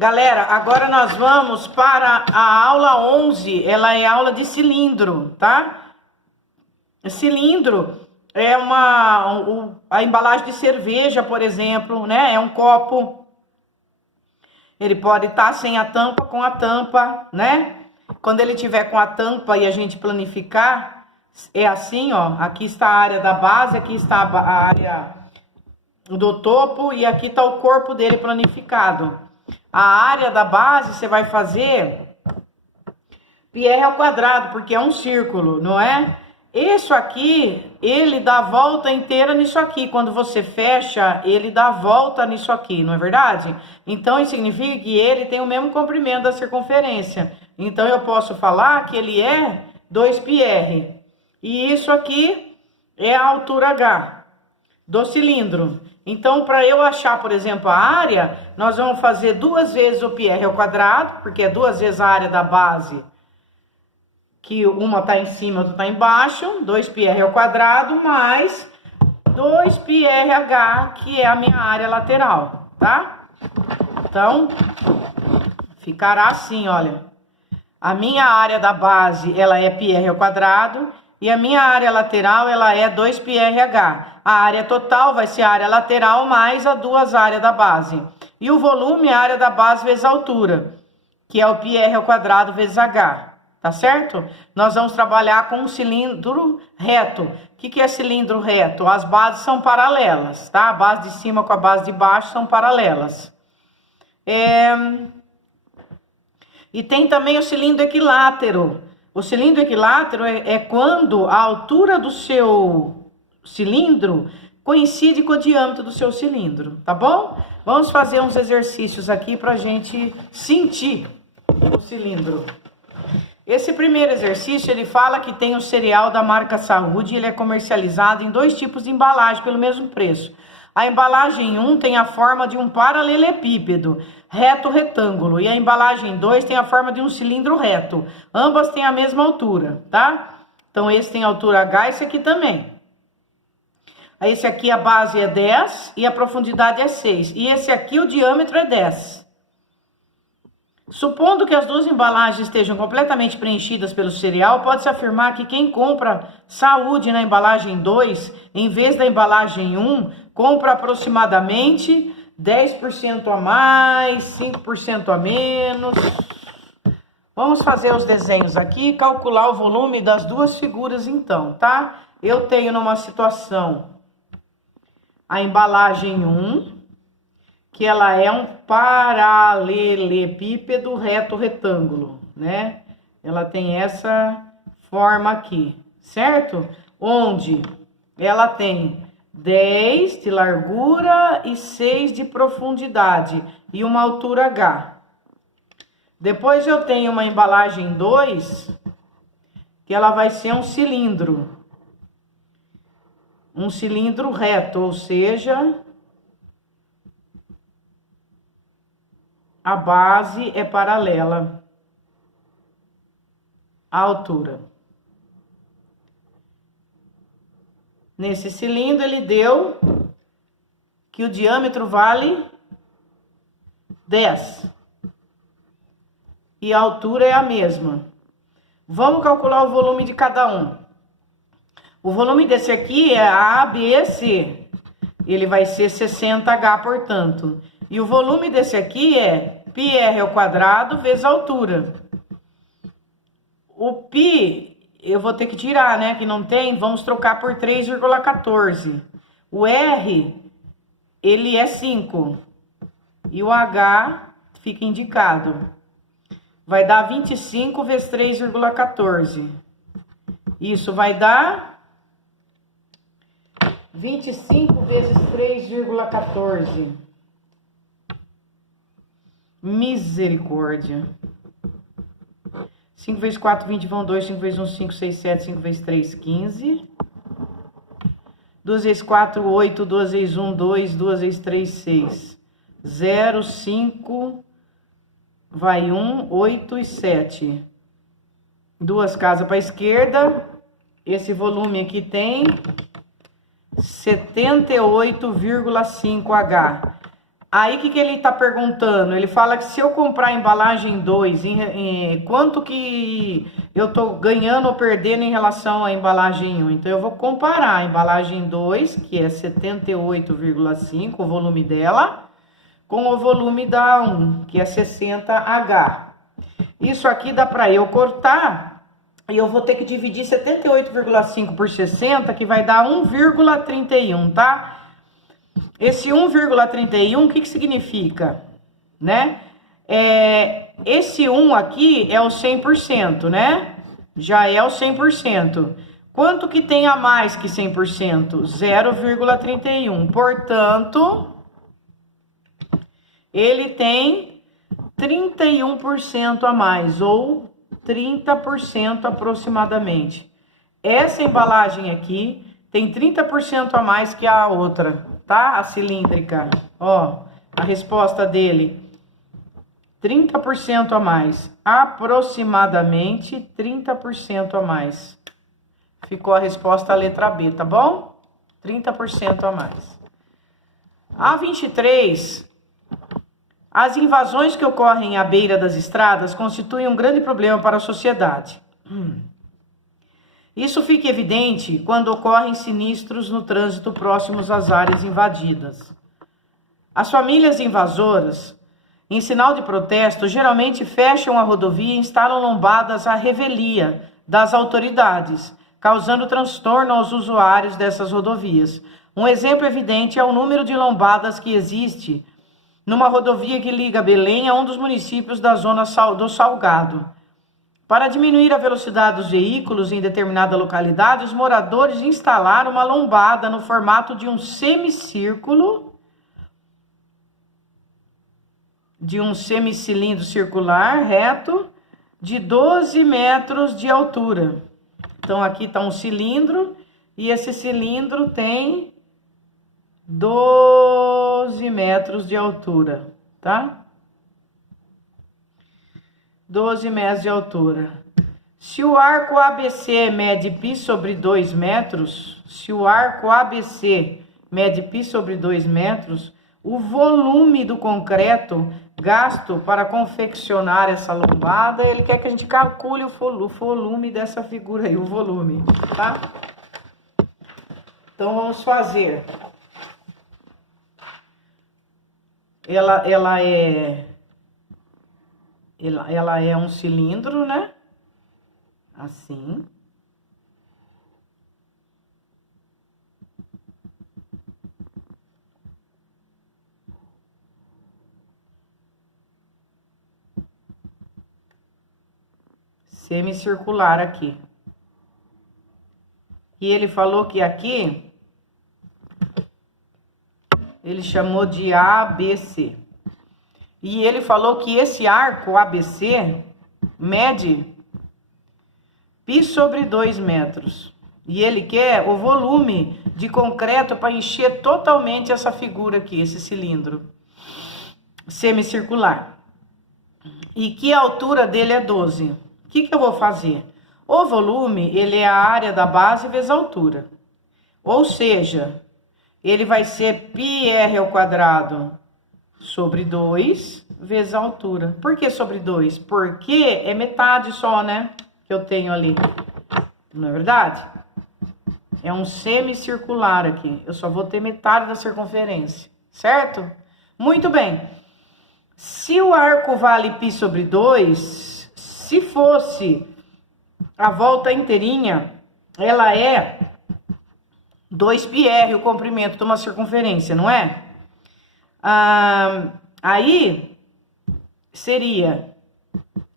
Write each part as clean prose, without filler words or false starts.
Galera, agora nós vamos para a aula 11, ela é aula de cilindro, tá? Cilindro é a embalagem de cerveja, por exemplo, né? É um copo, ele pode estar sem a tampa, com a tampa, né? Quando ele tiver com a tampa e a gente planificar, é assim, ó, aqui está a área da base, aqui está a área do topo e aqui está o corpo dele planificado. A área da base você vai fazer πr ao quadrado, porque é um círculo, não é? Isso aqui, ele dá a volta inteira nisso aqui. Quando você fecha, ele dá a volta nisso aqui, não é verdade? Então, isso significa que ele tem o mesmo comprimento da circunferência. Então, eu posso falar que ele é 2πr. E isso aqui é a altura H do cilindro. Então, para eu achar, por exemplo, a área, nós vamos fazer 2 vezes o πr ao quadrado, porque é 2 vezes a área da base, que uma está em cima, outra está embaixo, 2πr ao quadrado, mais 2πrh, que é a minha área lateral, tá? Então, ficará assim, olha. A minha área da base, ela é πr ao quadrado, e a minha área lateral, ela é 2πrh. A área total vai ser a área lateral mais as 2 áreas da base. E o volume é a área da base vezes a altura, que é o πr ao quadrado vezes h, tá certo? Nós vamos trabalhar com um cilindro reto. O que é cilindro reto? As bases são paralelas, tá? A base de cima com a base de baixo são paralelas. E tem também o cilindro equilátero. O cilindro equilátero é quando a altura do seu cilindro coincide com o diâmetro do seu cilindro, tá bom? Vamos fazer uns exercícios aqui para a gente sentir o cilindro. Esse primeiro exercício, ele fala que tem o cereal da marca Saúde, ele é comercializado em 2 tipos de embalagem pelo mesmo preço. A embalagem 1 tem a forma de um paralelepípedo reto retângulo e a embalagem 2 tem a forma de um cilindro reto. Ambas têm a mesma altura, tá? Então esse tem a altura H, esse aqui também. Esse aqui a base é 10 e a profundidade é 6. E esse aqui o diâmetro é 10. Supondo que as 2 embalagens estejam completamente preenchidas pelo cereal, pode-se afirmar que quem compra Saúde na embalagem 2, em vez da embalagem 1, compra aproximadamente 10% a mais, 5% a menos. Vamos fazer os desenhos aqui e calcular o volume das 2 figuras então, tá? Eu tenho numa situação a embalagem 1, que ela é um paralelepípedo reto retângulo, né? Ela tem essa forma aqui, certo? Onde ela tem 10 de largura e 6 de profundidade e uma altura H. Depois eu tenho uma embalagem 2, que ela vai ser um cilindro reto, ou seja, a base é paralela à altura. Nesse cilindro, ele deu que o diâmetro vale 10. E a altura é a mesma. Vamos calcular o volume de cada um. O volume desse aqui é A, B, C. Ele vai ser 60H, portanto. E o volume desse aqui é πr ao quadrado vezes a altura. O π eu vou ter que tirar, né? Que não tem, vamos trocar por 3,14. O R, ele é 5. E o H fica indicado. Vai dar 25 vezes 3,14. Isso vai dar 25 vezes 3,14. Misericórdia. 5 vezes 4, 20, vão 2. 5 vezes 1, 5, 6, 7. 5 vezes 3, 15. 2 vezes 4, 8. 2 vezes 1, 2. 2 vezes 3, 6. 0, 5, vai 1, 8 e 7. 2 casas para a esquerda. Esse volume aqui tem 78,5H. Aí, o que ele está perguntando? Ele fala que se eu comprar a embalagem 2, quanto que eu estou ganhando ou perdendo em relação à embalagem 1? Então, eu vou comparar a embalagem 2, que é 78,5, o volume dela, com o volume da 1, que é 60H. Isso aqui dá para eu cortar, e eu vou ter que dividir 78,5 por 60, que vai dar 1,31, tá? Esse 1,31, o que significa, né? Esse 1 aqui é o 100%, né? Já é o 100%. Quanto que tem a mais que 100%? 0,31. Portanto, ele tem 31% a mais, ou 30% aproximadamente. Essa embalagem aqui tem 30% a mais que a outra, tá? A cilíndrica. Ó, a resposta dele. 30% a mais. Aproximadamente 30% a mais. Ficou a resposta a letra B, tá bom? 30% a mais. A 23. As invasões que ocorrem à beira das estradas constituem um grande problema para a sociedade. Isso fica evidente quando ocorrem sinistros no trânsito próximos às áreas invadidas. As famílias invasoras, em sinal de protesto, geralmente fecham a rodovia e instalam lombadas à revelia das autoridades, causando transtorno aos usuários dessas rodovias. Um exemplo evidente é o número de lombadas que existe numa rodovia que liga Belém a um dos municípios da zona do Salgado. Para diminuir a velocidade dos veículos em determinada localidade, os moradores instalaram uma lombada no formato de um semicírculo, de um semicilindro circular reto de 12 metros de altura. Então, aqui está um cilindro e esse cilindro tem 12 metros de altura, tá? 12 metros de altura. Se o arco ABC mede π sobre 2 metros, o volume do concreto gasto para confeccionar essa lombada, ele quer que a gente calcule o volume dessa figura aí, o volume, tá? Então, vamos fazer. Ela é um cilindro, né? Assim. Semicircular aqui. E ele falou que aqui ele chamou de ABC. E ele falou que esse arco ABC mede π sobre 2 metros. E ele quer o volume de concreto para encher totalmente essa figura aqui, esse cilindro semicircular. E que a altura dele é 12. O que eu vou fazer? O volume, ele é a área da base vezes a altura. Ou seja, ele vai ser πr ao quadrado sobre 2 vezes a altura. Por que sobre 2? Porque é metade só, né? Que eu tenho ali. Não é verdade? É um semicircular aqui. Eu só vou ter metade da circunferência. Certo? Muito bem. Se o arco vale π sobre 2, se fosse a volta inteirinha, ela é 2πr, o comprimento de uma circunferência, não é? Aí seria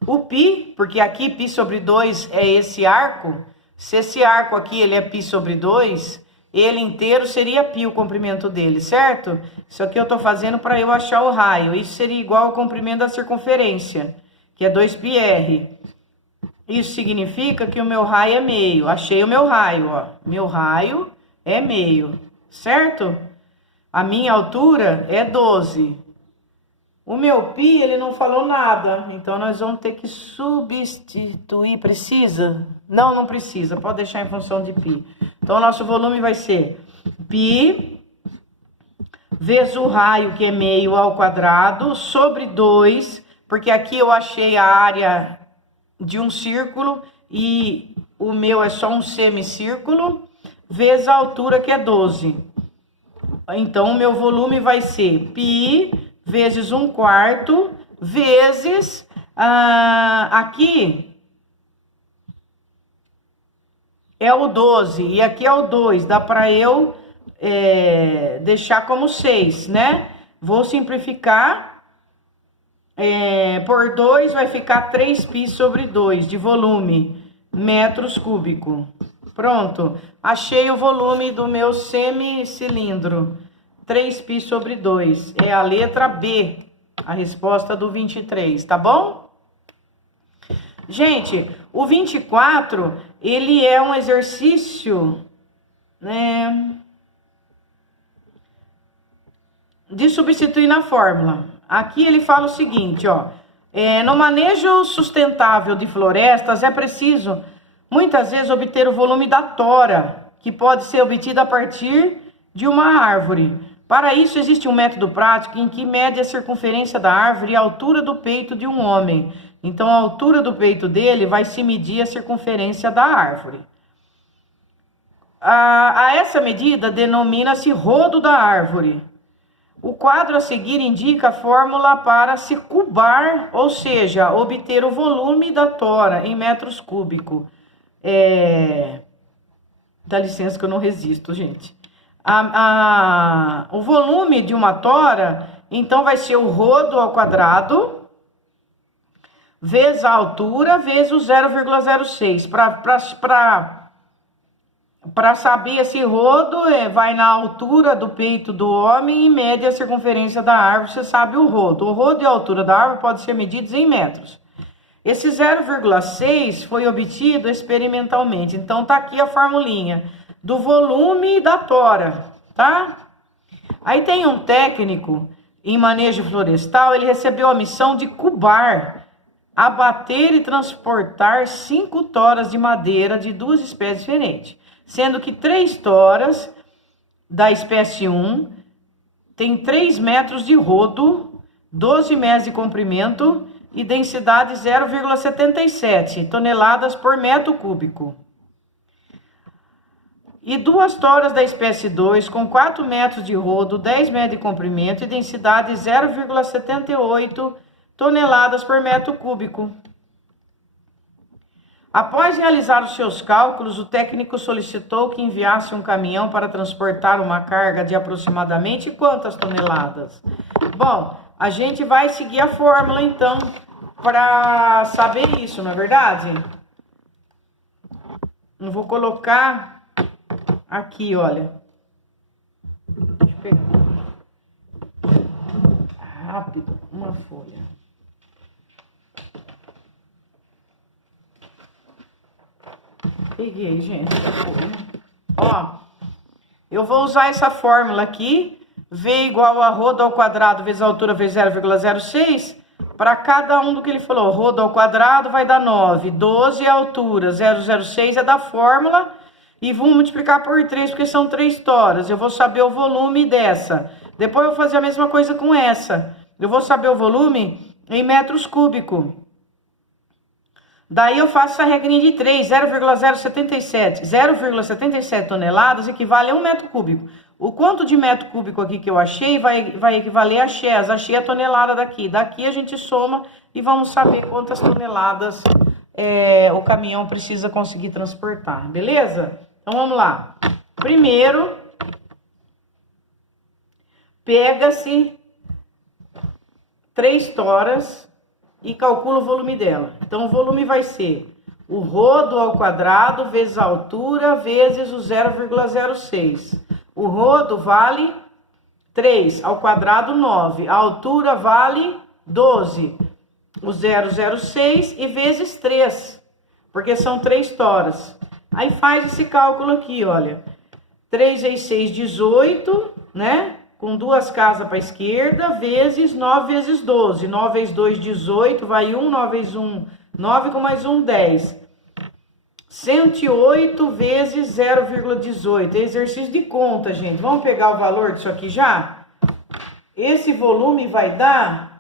o π, porque aqui π sobre 2 é esse arco. Se esse arco aqui ele é π sobre 2, ele inteiro seria π o comprimento dele, certo? Isso aqui eu tô fazendo para eu achar o raio. Isso seria igual ao comprimento da circunferência, que é 2πr. Isso significa que o meu raio é meio. Achei o meu raio, ó. Meu raio é meio, certo? A minha altura é 12. O meu π, ele não falou nada. Então, nós vamos ter que substituir. Precisa? Não, não precisa. Pode deixar em função de π. Então, o nosso volume vai ser π vezes o raio, que é meio ao quadrado, sobre 2, porque aqui eu achei a área de um círculo e o meu é só um semicírculo, vezes a altura, que é 12. Então, o meu volume vai ser π vezes 1/4 vezes, aqui é o 12 e aqui é o 2. Dá para eu deixar como 6, né? Vou simplificar. Por 2 vai ficar 3π sobre 2 de volume, metros cúbicos. Pronto, achei o volume do meu semicilindro. 3π sobre 2. É a letra B, a resposta do 23, tá bom? Gente, o 24, ele é um exercício, né, de substituir na fórmula. Aqui ele fala o seguinte, ó. No manejo sustentável de florestas é preciso, muitas vezes, obter o volume da tora, que pode ser obtido a partir de uma árvore. Para isso, existe um método prático em que mede a circunferência da árvore e a altura do peito de um homem. Então, a altura do peito dele vai se medir a circunferência da árvore. A essa medida denomina-se rodo da árvore. O quadro a seguir indica a fórmula para se cubar, ou seja, obter o volume da tora em metros cúbicos. Dá licença que eu não resisto, gente. O volume de uma tora, então, vai ser o rodo ao quadrado, vezes a altura, vezes o 0,06. Para saber esse rodo, vai na altura do peito do homem e mede a circunferência da árvore, você sabe o rodo. O rodo e a altura da árvore podem ser medidos em metros. Esse 0,6 foi obtido experimentalmente. Então, tá aqui a formulinha do volume da tora, tá? Aí tem um técnico em manejo florestal, ele recebeu a missão de cubar, abater e transportar 5 toras de madeira de 2 espécies diferentes, sendo que 3 toras da espécie 1 tem 3 metros de rodo, 12 metros de comprimento e densidade 0,77 toneladas por metro cúbico. E 2 toras da espécie 2 com 4 metros de rodo, 10 metros de comprimento e densidade 0,78 toneladas por metro cúbico. Após realizar os seus cálculos, o técnico solicitou que enviasse um caminhão para transportar uma carga de aproximadamente quantas toneladas? Bom, a gente vai seguir a fórmula, então, para saber isso, não é verdade? Eu vou colocar aqui, olha. Deixa eu pegar rápido uma folha. Peguei, gente, a folha. Ó, eu vou usar essa fórmula aqui, V igual a rodo ao quadrado vezes a altura vezes 0,06, para cada um do que ele falou. Rodo ao quadrado vai dar 9, 12 é a altura, 0,06 é da fórmula, e vou multiplicar por 3, porque são 3 toras. Eu vou saber o volume dessa. Depois eu vou fazer a mesma coisa com essa. Eu vou saber o volume em metros cúbicos. Daí eu faço essa regrinha de 3, 0,077. 0,77 toneladas equivale a 1 metro cúbico. O quanto de metro cúbico aqui que eu achei vai equivaler a X. Achei a tonelada daqui. Daqui a gente soma e vamos saber quantas toneladas o caminhão precisa conseguir transportar. Beleza? Então vamos lá. Primeiro, pega-se 3 toras e calcula o volume dela. Então, o volume vai ser o rodo ao quadrado vezes a altura vezes o 0,06. O rodo vale 3, ao quadrado 9. A altura vale 12. O 0,06 e vezes 3, porque são 3 toras. Aí faz esse cálculo aqui, olha. 3 vezes 6, 18, né? Com 2 casas para a esquerda, vezes 9 vezes 12. 9 vezes 2, 18, vai 1, 9 vezes 1, 9, com mais 1, 10. 108 vezes 0,18. Exercício de conta, gente. Vamos pegar o valor disso aqui já? esse volume vai dar...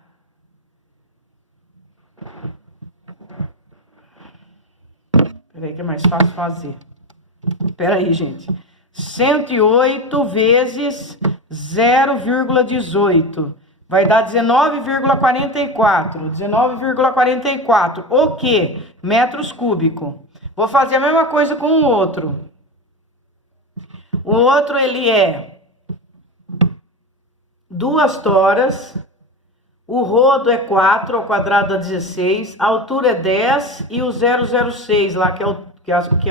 Peraí que é mais fácil fazer. Peraí, gente. 108 vezes 0,18. Vai dar 19,44. 19,44. O quê? Metros cúbicos. Vou fazer a mesma coisa com o outro. O outro, ele é 2 toras. O rodo é 4, ao quadrado é 16. A altura é 10 e o 006 lá, que é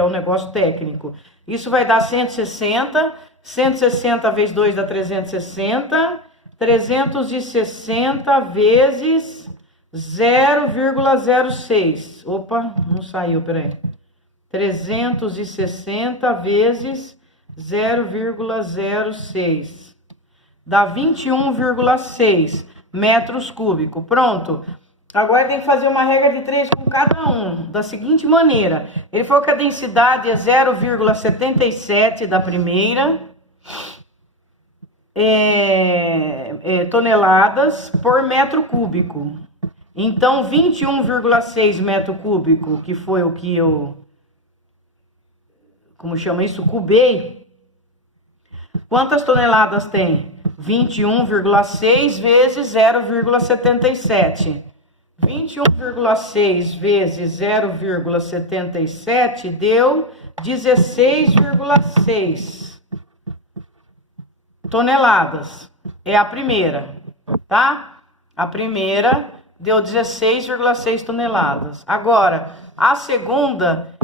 o negócio técnico. Isso vai dar 160. 160 vezes 2 dá 360. 360 vezes 0,06. Opa, não saiu, peraí. 360 vezes 0,06. Dá 21,6 metros cúbicos. Pronto. Agora tem que fazer uma regra de 3 com cada um. Da seguinte maneira. Ele falou que a densidade é 0,77 da primeira. Toneladas por metro cúbico. Então, 21,6 metro cúbico, que foi o que eu... Como chama isso? Cubei. Quantas toneladas tem? 21,6 vezes 0,77. 21,6 vezes 0,77 deu 16,6 toneladas. É a primeira, tá? A primeira deu 16,6 toneladas. Agora, a segunda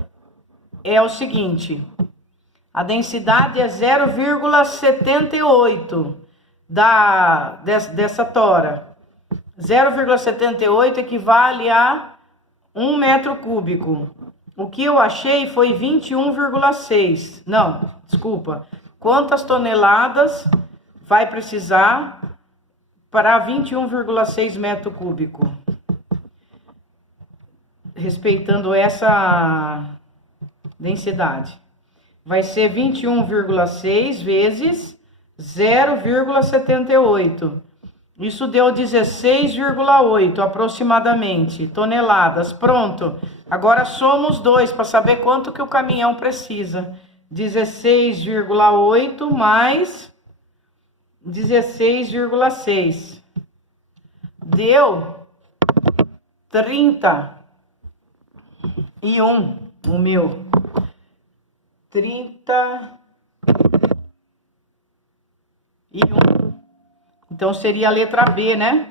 é o seguinte: a densidade é 0,78 dessa tora. 0,78 equivale a 1 metro cúbico. O que eu achei foi 21,6. Não, desculpa. Quantas toneladas vai precisar para 21,6 metro cúbico? Respeitando essa densidade. Vai ser 21,6 vezes 0,78. Isso deu 16,8 aproximadamente toneladas. Pronto. Agora soma os dois para saber quanto que o caminhão precisa. 16,8 mais 16,6. Deu 31. O meu. 31. Então, seria a letra B, né?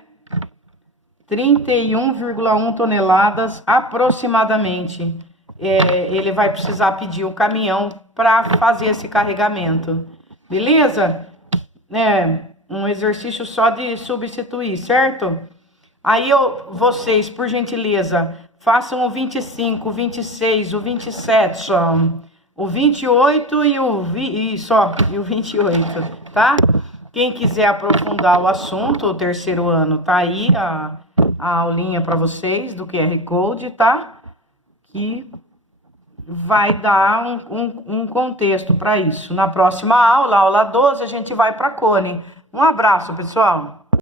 31,1 toneladas aproximadamente. Ele vai precisar pedir o caminhão para fazer esse carregamento. Beleza? Um exercício só de substituir, certo? Aí, vocês, por gentileza, façam o 25, o 26, o 27 só. O 28 e o 28, tá? Quem quiser aprofundar o assunto, o terceiro ano, tá aí a aulinha para vocês do QR Code, tá? Que vai dar um contexto para isso. Na próxima aula, aula 12, a gente vai para Cone. Um abraço, pessoal!